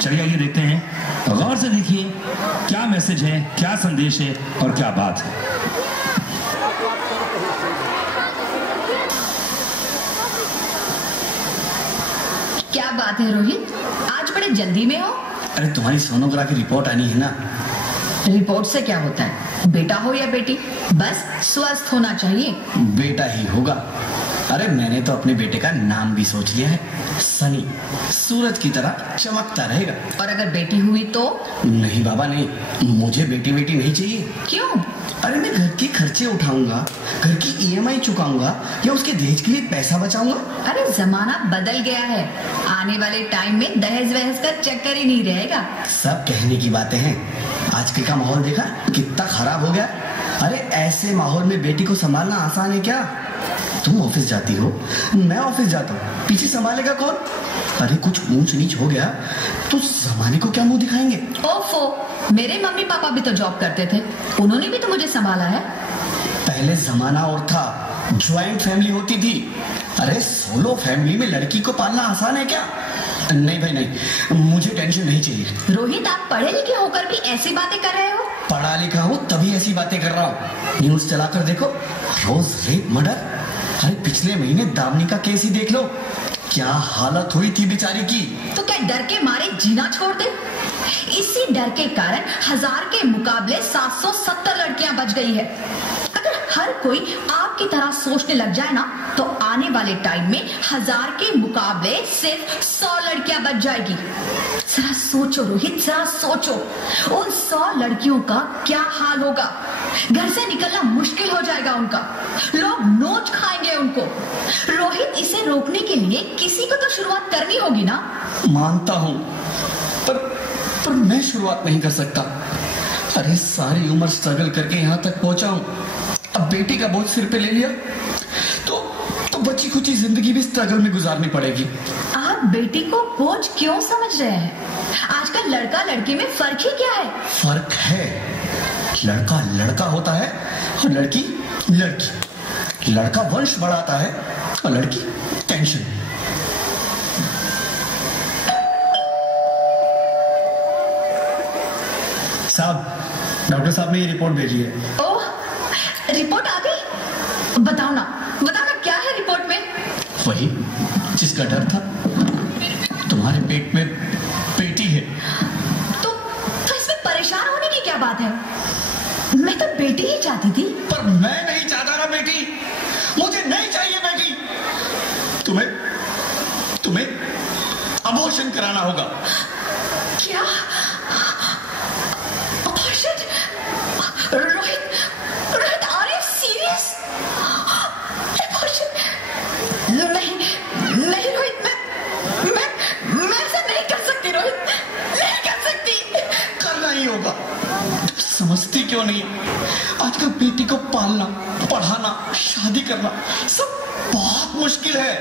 चलिए आइए देखते हैं, गौर से देखिए क्या मैसेज है, क्या संदेश है और क्या बात है। क्या बात है रोहित, आज बड़े जल्दी में हो? अरे तुम्हारी सोनोग्राफी रिपोर्ट आनी है ना। रिपोर्ट से क्या होता है, बेटा हो या बेटी, बस स्वस्थ होना चाहिए। बेटा ही होगा। अरे मैंने तो अपने बेटे का नाम भी सोच लिया है, सनी, सूरज की तरह चमकता रहेगा। और अगर बेटी हुई तो? नहीं बाबा नहीं, मुझे बेटी नहीं चाहिए। क्यों? अरे मैं घर के खर्चे उठाऊंगा, घर की ईएमआई चुकाऊंगा या उसके दहेज के लिए पैसा बचाऊंगा। अरे जमाना बदल गया है, आने वाले टाइम में दहेज वहेज का चक्कर ही नहीं रहेगा। सब कहने की बातें हैं, आजकल का माहौल देखा कितना खराब हो गया। अरे ऐसे माहौल में बेटी को संभालना आसान है क्या? तुम ऑफिस जाती हो, मैं ऑफिस जाता हूँ, पीछे संभालेगा कौन? अरे कुछ ऊंच नीच हो गया तो जमाने को क्या मुंह दिखाएंगे? ओफो, मेरे मम्मी पापा भी तो जॉब करते थे, उन्होंने भी तो मुझे संभाला है। पहले जमाना और था, ज्वाइंट फैमिली होती थी। अरे सोलो फैमिली में लड़की को पालना आसान है क्या? नहीं भाई नहीं, मुझे टेंशन नहीं चाहिए। रोहित, आप पढ़े लिखे होकर भी ऐसी बातें कर रहे हो? पढ़ा लिखा हूँ तभी ऐसी बातें कर रहा हूँ। न्यूज चलाकर देखो, रोज रेप मर्डर। अरे पिछले महीने दामिनी का केस ही देख लो, क्या हालत हुई थी बेचारी की। तो क्या डर के मारे जीना छोड़ दे? इसी डर के कारण 1000 के मुकाबले 770 लड़कियां बच गई है। अगर हर कोई आपकी तरह सोचने लग जाए ना, तो आने वाले टाइम में 1000 के मुकाबले सिर्फ 100 लड़कियां बच जाएगी। जरा सोचो रोहित, जरा सोचो, उन 100 लड़कियों का क्या हाल होगा। घर से निकलना मुश्किल हो जाएगा उनका, लोग नोच खाएंगे उनको। रोहित, इसे रोकने के लिए किसी को तो शुरुआत करनी होगी ना? मानता हूँ, पर मैं शुरुआत नहीं कर सकता। अरे सारी उम्र स्ट्रगल करके यहाँ तक पहुंचा हूँ, अब बेटी का बोझ सिर पे ले लिया तो बची खुची जिंदगी भी स्ट्रगल में गुजारनी पड़ेगी। आप बेटी को बोझ क्यों समझ रहे हैं? आजकल लड़का लड़की में फर्क ही क्या है? फर्क है, लड़का लड़का होता है और लड़की लड़की। लड़का वंश बढ़ाता है और लड़की टेंशन। साहब, डॉक्टर साहब ने ये रिपोर्ट भेजी है। ओह, रिपोर्ट आ गई? बताओ ना क्या है रिपोर्ट में? वही जिसका डर था, तुम्हारे पेट में बेटी है। तो इसमें परेशान होने की क्या बात है? मैं तो बेटी ही चाहती थी। पर मैं नहीं चाहता ना बेटी, मुझे नहीं चाहिए बेटी। तुम्हें अबॉर्शन कराना होगा। क्या? Abortion? Rohit, are you serious? Abortion? नहीं रोहित, मैं ऐसा नहीं कर सकती रोहित, नहीं कर सकती। करना ही होगा। समझती क्यों नहीं? आजकल बेटी को पालना, पढ़ाना, शादी करना सब बहुत मुश्किल है।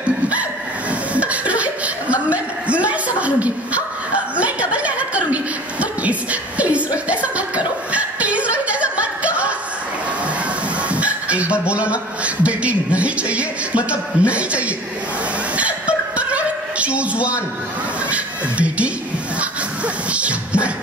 रोहित, मैं संभालूंगी। हाँ, मैं डबल मेहनत करूंगी। पर प्लीज रोहित, ऐसा मत करो। प्लीज रोहित, ऐसा मत करो। एक बार बोला ना, बेटी नहीं चाहिए मतलब नहीं चाहिए। पर रोहित, चूज वन, बेटी या मैं।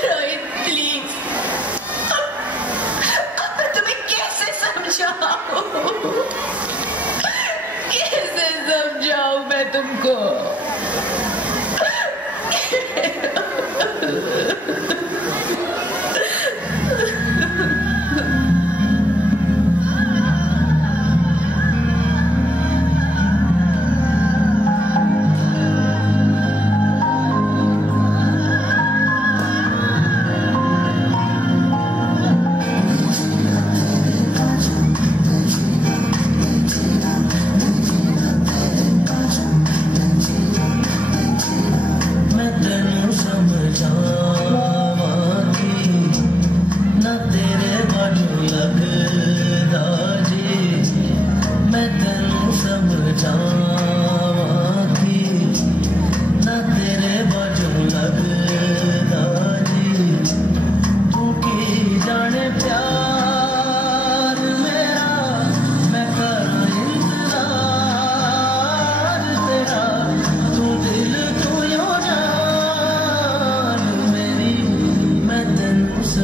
रोहित प्लीज,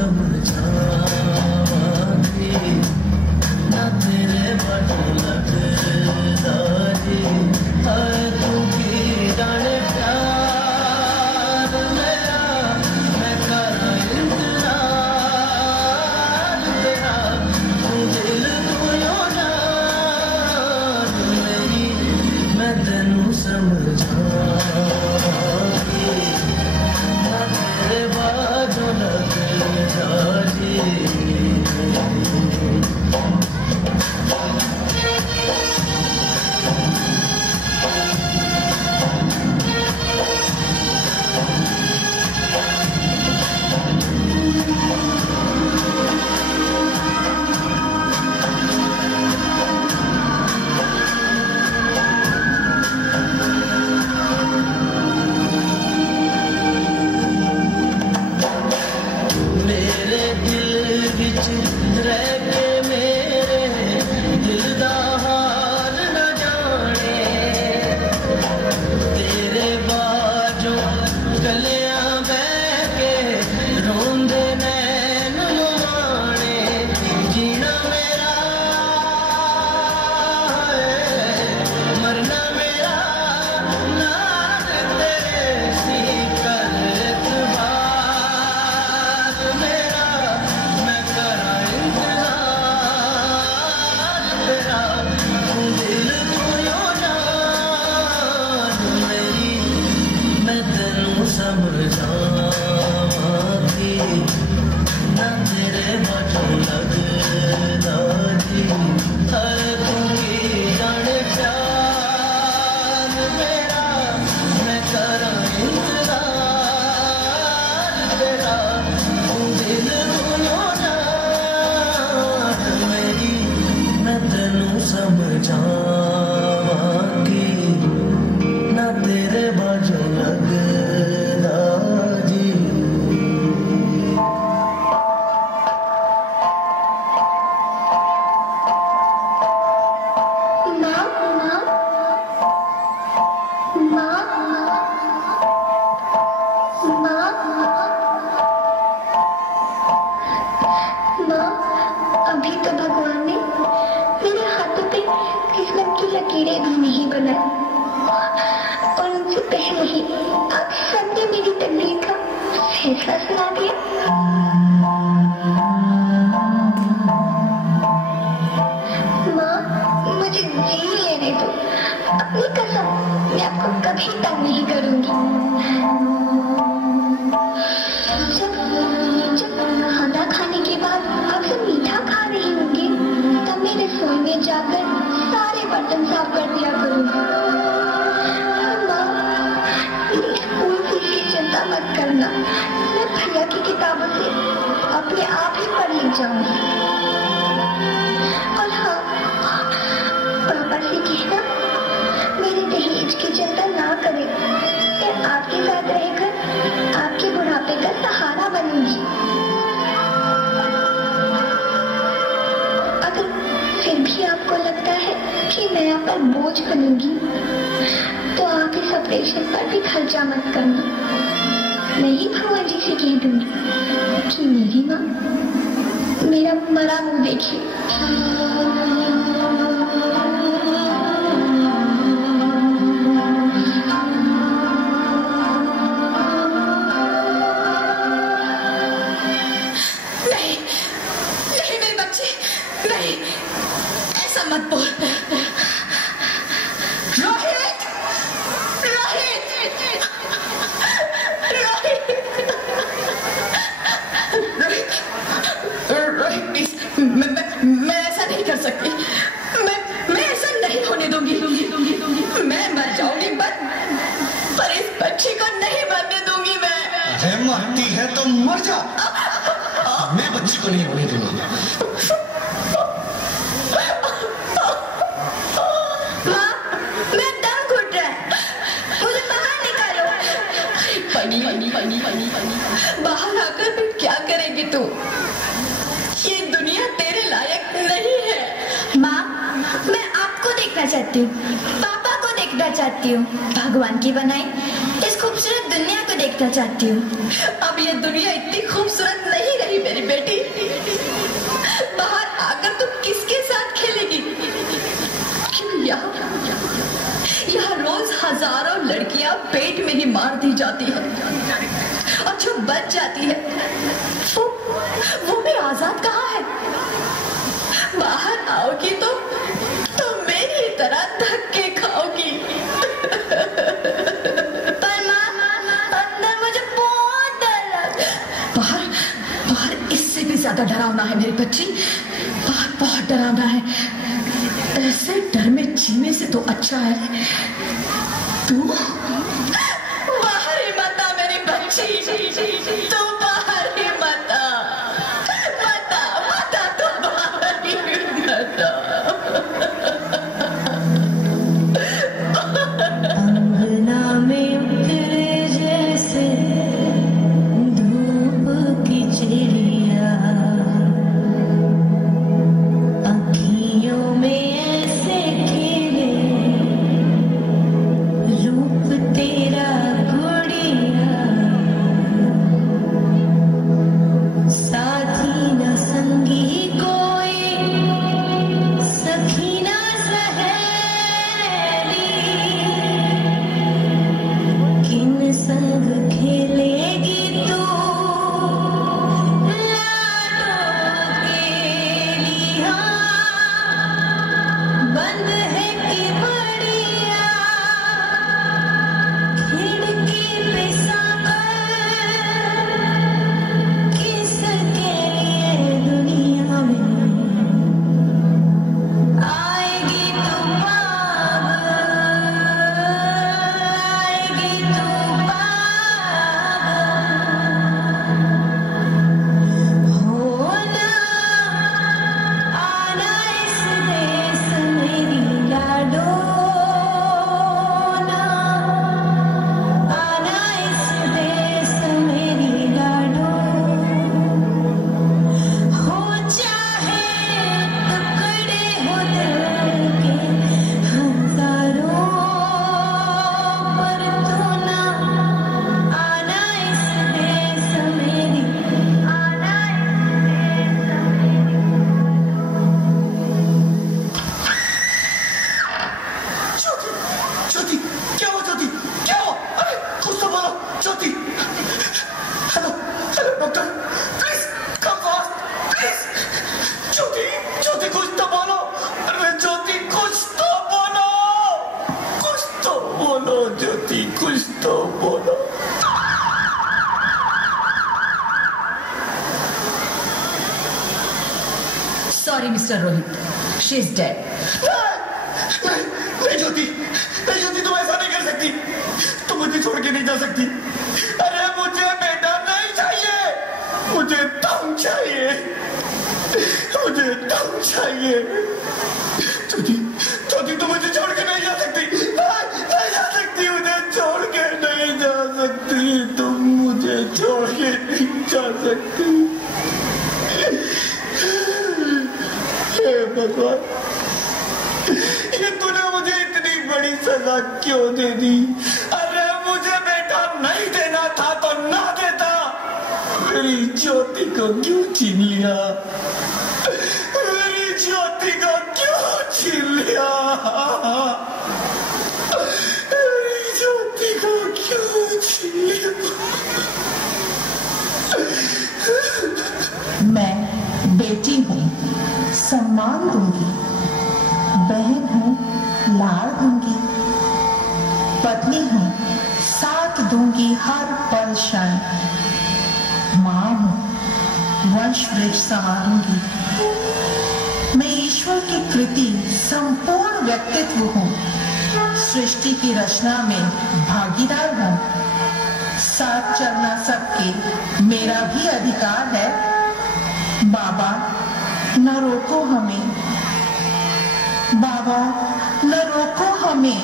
समझावांगी ना तेरे बटू लगदा जी हाय तू की जाने प्यार मेरा मैं करा इंतजार तेरा तू दिल तू यो जान मेरी मैं तेनू समझावांगी ना तेरे बाजू लगदा जी मेरे दिल विच रह के मेरे दिल दा हाल न जाने तेरे बाजों गलियां बह के रोंदे नैन लुआने जीना मेरा है मरना मेरा नाज तेरे सी कर एतबार मेरा मैं करा इंतजार तेरा तू दिल तू यो जान मेरी मैं तेनू समझावांगी ना तेरे बाजू लगदा जी हर तू की जाने प्यार मेरा मैं करा इंतजार तेरा तू दिल तू यो जान मेरी मैं तेनू समझावांगी ना तेरे बाजू लगदा जी माँ माँ माँ माँ माँ अभी तो भगवान ने मेरे हाथों पे किस्मत की लकीरें भी नहीं बनाई और उनसे पहले ही आप सबने मेरी तकदीर का फैसला सुना दिया। माँ मुझे जी लेने दो, अपनी कसम मैं आपको कभी तंग नहीं करूंगी। जब खाना खाने के बाद आप सब मीठा खा रही होंगी तब मैं रसोई में जाकर सारे बर्तन साफ कर दिया करूंगी। माँ मेरी स्कूल फीस की चिंता मत करना, मैं भैया की किताबों से अपने आप ही पढ़ लिख जाऊंगी। और हाँ पापा से कहना मेरे दहेज की चिंता ना करें, मैं आपके साथ रहकर आपके बुढ़ापे का सहारा बनूंगी। अगर फिर भी आपको लगता है कि मैं आप पर बोझ बनूंगी तो आप इस ऑपरेशन पर भी खर्चा मत करना। मैं ही भगवान जी से कह दूंगी कि मेरी माँ मेरा मरा मुंह देखिए। नहीं नहीं मेरे बच्चे नहीं, ऐसा मत बोल। रोहित रोहित रोहित रोहित रोहित प्लीज मैं ऐसा नहीं कर सकती। मैं ऐसा नहीं होने दूंगी। मैं मर जाऊंगी पर इस बच्चे को नहीं मरने दूंगी मैं। मरती है तो मर जा, मैं बच्ची को नहीं होने दूंगा। माँ मैं दम घुट रहा है, मुझे बाहर निकालो। फनी बाहर आकर फिर क्या करेगी तू? ये दुनिया तेरे लायक नहीं है। माँ मैं आपको देखना चाहती हूँ, पापा को देखना चाहती हूँ। भगवान की बनाई इसको खूबसूरत दुनिया को देखना चाहती हूँ। अब ये दुनिया इतनी खूबसूरत नहीं रही मेरी बेटी। बाहर आकर तुम किसके साथ खेलेगी? क्यों यहाँ रोज हजारों लड़कियां पेट में ही मार दी जाती है और जो बच जाती है वो भी आजाद कहाँ है? बाहर आओगी तो मेरी तरह धक्के खाओगी। पर माँ, अंदर मुझे बहुत डर लगता है। बाहर इससे भी ज्यादा डरावना है मेरी बच्ची। बाहर बहुत डरावना है। ऐसे डर में जीने से तो अच्छा है तू बाहर ही मत आ मेरी बच्ची। तू बाहर ही मत आ, तू बाहर ही मत आ। अंगना में उतरे जैसे धूप की चिड़िया, अखियों में ऐसे खेले रूप तेरा गुड़िया, साथी न संगी कोई, सखी न सहेली, किन संग खेलेगी तू लाडों के लिया, बंद है कि बढ़िया खिड़की पे साकर, किसके लिए दुनिया में आएगी तू पागल, आएगी तू पागल, होना आना इस देश मेरी लाडो, ना आना इस देश मेरी लाडो, हो चाहे टुकड़े हो दिल के हजारों, पर तू ना आना इस देश मेरी, आना इस देश ज्योति, क्या हुआ ज्योति? क्या हुआ? अरे कुछ तो बोलो Jyoti. Hello hello doctor, please come fast please. Jyoti कुछ तो बोलो। अरे ज्योति कुछ तो बोलो, कुछ तो बोलो ज्योति, कुछ तो बोलो। Sorry mister Rohit, she is dead. नहीं ज्योति, तुम ऐसा नहीं कर सकती। तुम मुझे छोड़ के नहीं जा सकती। अरे मुझे बेटा नहीं चाहिए, मुझे दम चाहिए, मुझे दम चाहिए। ज्योति तुम मुझे छोड़ के नहीं जा सकती, नहीं जा सकती, मुझे छोड़ के नहीं जा सकती, तुम मुझे छोड़ के नहीं जा सकती। हे भगवान, ये तूने मुझे इतनी बड़ी सजा क्यों दे दी? अरे मुझे बेटा नहीं देना था तो ना देता, मेरी ज्योति को क्यों छीन लिया? मेरी ज्योति को क्यों छीन लिया? मेरी ज्योति को क्यों छीन लिया? मैं बेटी हूँ, सम्मान दूंगी, बहन हूँ, लाड़ दूंगी, पत्नी हूँ, साथ दूंगी हर पल क्षण, माँ हूँ, वंश वृक्ष संवारूंगी। मैं ईश्वर की कृति संपूर्ण व्यक्तित्व हूँ, सृष्टि की रचना में भागीदार हूँ, साथ चलना सबके मेरा भी अधिकार है। बाबा न रोको हमें, बाबा न रोको हमें,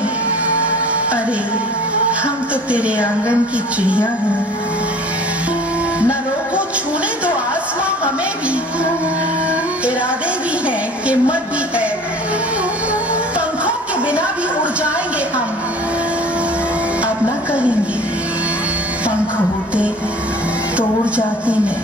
अरे हम तो तेरे आंगन की चिड़िया हैं। न रोको, छूने दो आसमां हमें भी, इरादे भी हैं, हिम्मत भी है, पंखों के बिना भी उड़ जाएंगे हम, अब न करेंगे जाती मैं।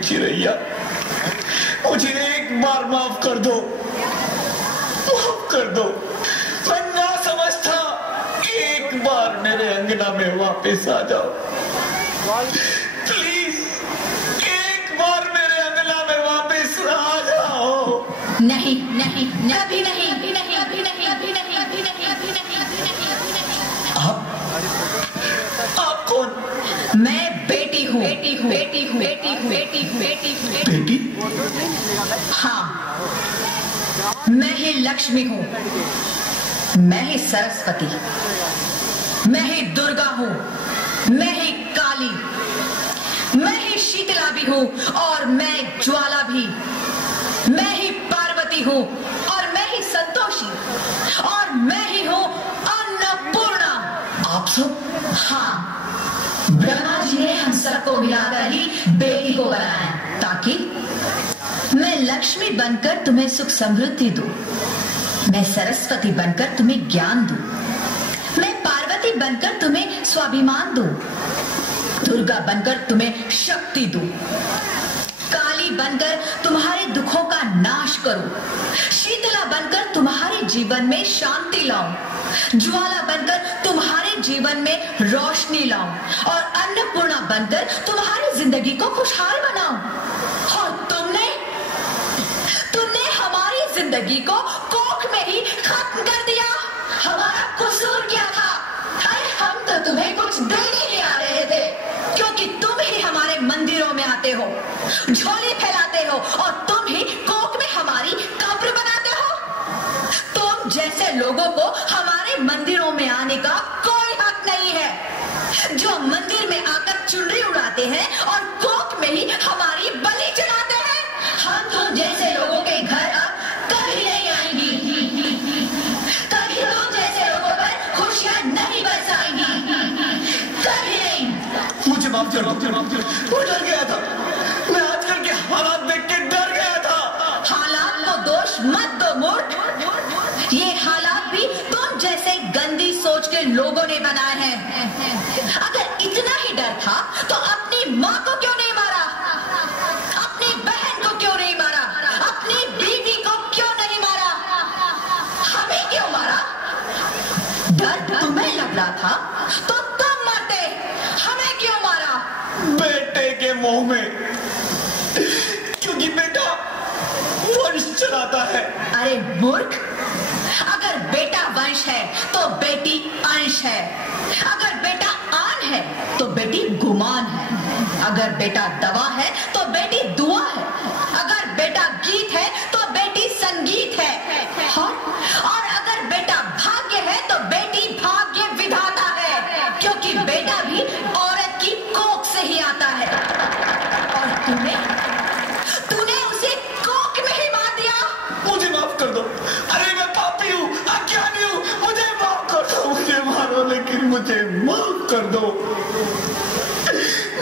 चिरैया, मुझे एक बार माफ कर दो, माफ कर दो। मैं ना समझ था, एक बार मेरे अंगना में वापस आ जाओ प्लीज, एक बार मेरे अंगना में वापस आ जाओ। नहीं नहीं, अभी नहीं, अभी नहीं, अभी नहीं, अभी नहीं, अभी नहीं, अभी नहीं, अभी नहीं। आप कौन? मैं बेटी हूँ, बेटी हूँ, बेटी हूँ, बेटी हूँ, बेटी हूँ, बेटी हूँ, बेटी? हाँ, मैं ही लक्ष्मी हूँ, मैं ही सरस्वती, मैं ही दुर्गा हूँ, मैं ही काली, मैं ही शीतला भी हूँ और मैं ज्वाला भी, मैं ही पार्वती हूँ और मैं ही संतोषी और मैं ही हूँ अन्नपूर्णा। आप सब? हाँ, ब्रह्मा जी ने हम सबको मिलाकर ही बेटी को बनाया ताकि मैं लक्ष्मी बनकर तुम्हें सुख समृद्धि दूं, मैं सरस्वती बनकर तुम्हें ज्ञान दूं, मैं पार्वती बनकर तुम्हें स्वाभिमान दूं, दुर्गा बनकर तुम्हें शक्ति दूं, काली बनकर तुम्हारे दुखों का नाश करूं, शीतला बनकर तुम्हारे जीवन में शांति लाऊं, ज्वाला बनकर तुम्हारे जीवन में रोशनी लाऊं और अन्नपूर्णा बनकर तुम्हारी जिंदगी को खुशहाल बनाऊं। और तुमने हमारी जिंदगी को कोख में ही खत्म कर दिया। हमारा कसूर क्या था? अरे हम तो तुम्हें कुछ देने ही आ रहे थे, क्योंकि तुम ही हमारे मंदिरों में आते हो, झोली फैलाते हो और तुम ही कोख में हमारी कब्र बनाते हो। तुम जैसे लोगों को हमारे मंदिरों में आने का कोई हक नहीं है, जो मंदिर में आकर चुनरी उड़ाते हैं और कोख में ही हमारी बलि चढ़ाते हैं। हम तुम जैसे लोगों के घर अब कभी नहीं आएंगी, कभी तुम जैसे लोगों पर खुशियां नहीं बरसाएंगी, कभी नहीं। मुझे माफ करो, वो डर गया था, मैं आजकल के हालात देख के डर गया था। हालात को दोष मत दो मूर्ख, ये हालात भी तुम जैसे गंदी सोच के लोगों ने बनाए हैं। अगर इतना ही डर था तो अपनी माँ को क्यों नहीं मारा, अपनी बहन को क्यों नहीं मारा, अपनी बीवी को क्यों नहीं मारा, हमें क्यों मारा? डर तुम्हें लग रहा था तो तुम मरते, हमें क्यों मारा? बेटे के मुंह में, क्योंकि बेटा वंश चलाता है। अरे मूर्ख, अगर बेटा वंश है तो बेटी अंश है, अगर बेटा आन है तो बेटी गुमान है, अगर बेटा दवा है तो बेटी दुआ है, अगर बेटा गीत है तो बेटी संगीत है, और अगर बेटा भाग्य है तो बेटी भाग्य विधाता है, क्योंकि बेटा भी औरत की कोख से ही आता है। और तूने उसे कोख में ही मार दिया। मुझे माफ कर दो। अरे मैं पापी हूँ, अज्ञानी हूँ, मुझे माफ कर दो। मुझे मारो लेकिन मुझे माफ कर दो।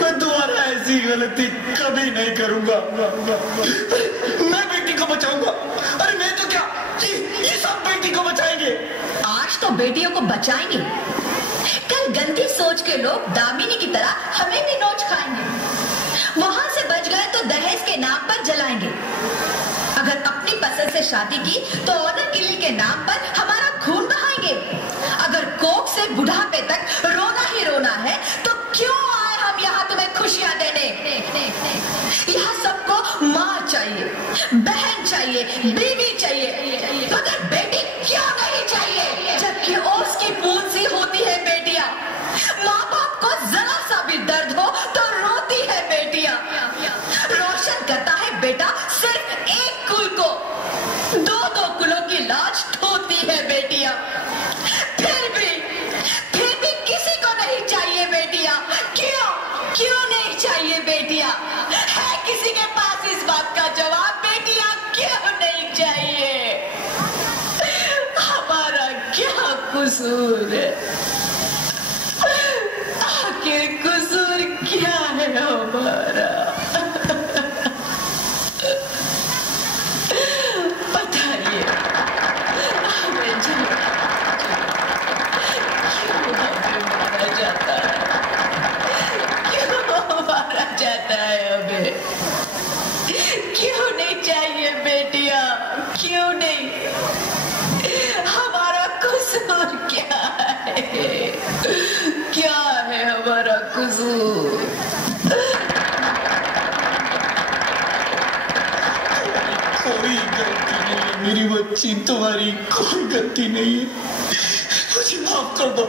मैं दोबारा ऐसी गलती कभी नहीं करूंगा। मैं बेटी को बचाऊंगा। अरे मैं तो क्या, ये सब बेटी को बचाएंगे। आज तो बेटियों को बचाएंगे, कल गंदी सोच के लोग दामिनी की तरह हमें भी नोच खाएंगे। वहां से बच गए तो दहेज के नाम पर जलाएंगे। अगर अपनी पसंद से शादी की तो ऑनर किलिंग के नाम पर हमारा खून बहाएंगे। अगर कोख से बुढ़ापे तक रोना ही रोना है तो क्यों आए हम यहाँ तुम्हें खुशियां देने। यहाँ सबको माँ चाहिए, बहन चाहिए, बीवी चाहिए, मगर बेटी क्यों नहीं चाहिए, जबकि ओस की बूंद सी होती है बेटियां। माँ बाप को जरा सा भी दर्द हो तो रोती है बेटियां। रोशन करता है बेटा सिर्फ एक कुल को, दो कुलों की लाज ढोती है बेटियां। फिर भी किसी को नहीं चाहिए बेटियां। क्यों नहीं चाहिए बेटियां? है किसी के पास इस बात का जवाब? बेटियां क्यों नहीं चाहिए? हमारा क्या कसूर है? आखिर कसूर क्या है हमारा? बताइए हमें मारा जाता है, क्यों मारा जाता है हमें? क्यों नहीं चाहिए बेटियां? क्यों नहीं? हमारा कसूर क्या है? क्या है हमारा कसूर? कोई गलती नहीं है मेरी बच्ची, तुम्हारी कोई गलती नहीं है। मुझे माफ कर दो,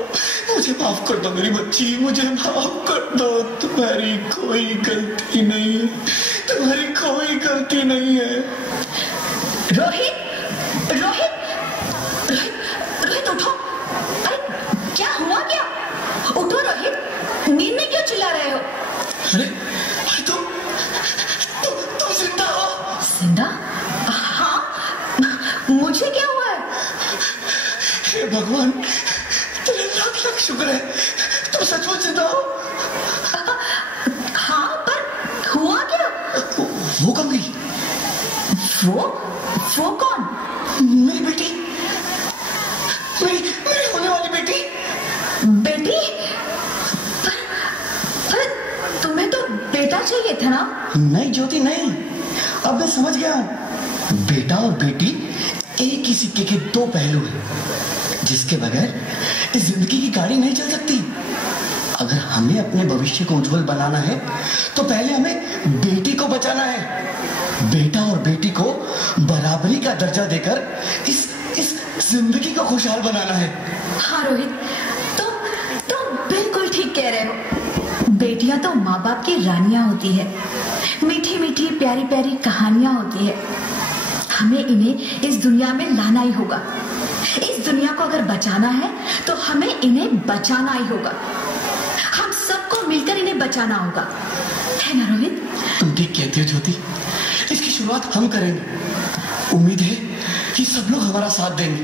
मुझे माफ कर दो मेरी बच्ची, मुझे माफ कर दो। तुम्हारी कोई गलती नहीं है, तुम्हारी कोई गलती नहीं है। रोहित, रोहित, रोहित, रोहित उठो। अरे क्या हुआ क्या? उठो रोहित, नींद में क्यों चिल्ला रहे हो? अरे तुम जिंदा हो? जिंदा? हाँ, मुझे क्या हुआ है? हे भगवान, तेरे लाख लाख शुक्र है, तुम सचमुच जिंदा हो। हाँ, पर हुआ क्या? वो कब गई? वो कौन? मेरी बेटी, मेरी होने वाली बेटी। बेटी? पर तुम्हें तो बेटा चाहिए था ना? नहीं ज्योति नहीं, अब मैं समझ गया हूँ। बेटा और बेटी एक ही सिक्के के दो पहलू हैं, जिसके बगैर इस जिंदगी की गाड़ी नहीं चल सकती। अगर हमें अपने भविष्य को उज्जवल बनाना है तो पहले हमें बेटी को बचाना है। बेटा और बेटी को बराबरी का दर्जा देकर इस जिंदगी को खुशहाल बनाना है। हाँ रोहित, तुम बिल्कुल ठीक कह रहे हो। बेटियां तो माँ बाप की रानियां होती है, मीठी मीठी प्यारी प्यारी कहानियां होती है। हमें इन्हें इस दुनिया में लाना ही होगा। इस दुनिया को अगर बचाना है तो हमें इन्हें बचाना ही होगा। हम सबको मिलकर इन्हें बचाना होगा, है ना रोहित? तुम ठीक कहती हो ज्योति, इसकी शुरुआत हम करेंगे। उम्मीद है कि सब लोग हमारा साथ देंगे।